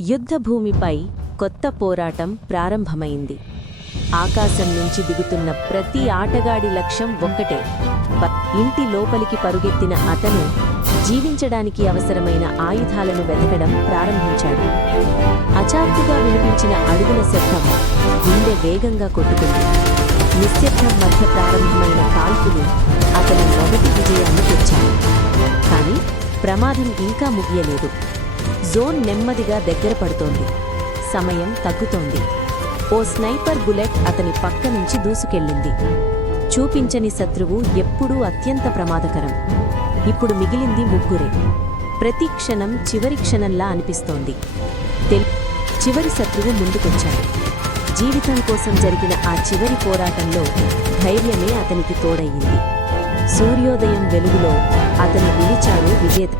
యుద్ధభూమిపై కొత్త పోరాటం ప్రారంభమైంది. ఆకాశం నుంచి దిగుతున్న ప్రతి ఆటగాడి లక్ష్యం ఒక్కటే. ఇంటి లోపలికి పరుగెత్తిన అతను జీవించడానికి అవసరమైన ఆయుధాలను వెతకడం ప్రారంభించాడు. అచాత్తుగా వినిపించిన అడుగుల శబ్దం గుండె వేగంగా కొట్టుకుంది. నిశ్శబ్దం మధ్య ప్రారంభమైన కాల్పులు అతని మొదటి విజయాన్ని తెచ్చాయి. కానీ ప్రమాదం ఇంకా ముగియలేదు. జోన్ నెమ్మదిగా దగ్గర పడుతోంది. సమయం తగ్గుతోంది. ఓ స్నైపర్ బుల్లెట్ అతని పక్క నుంచి దూసుకెళ్ళింది. చూపించని శత్రువు ఎప్పుడూ అత్యంత ప్రమాదకరం. ఇప్పుడు మిగిలింది ముగ్గురే. ప్రతి క్షణం చివరి క్షణంలా అనిపిస్తోంది. చివరి శత్రువు ముందుకొచ్చాడు. జీవితం కోసం జరిగిన ఆ చివరి పోరాటంలో ధైర్యమే అతనికి తోడయ్యింది. సూర్యోదయం వెలుగులో అతను నిలిచాడు విజేత.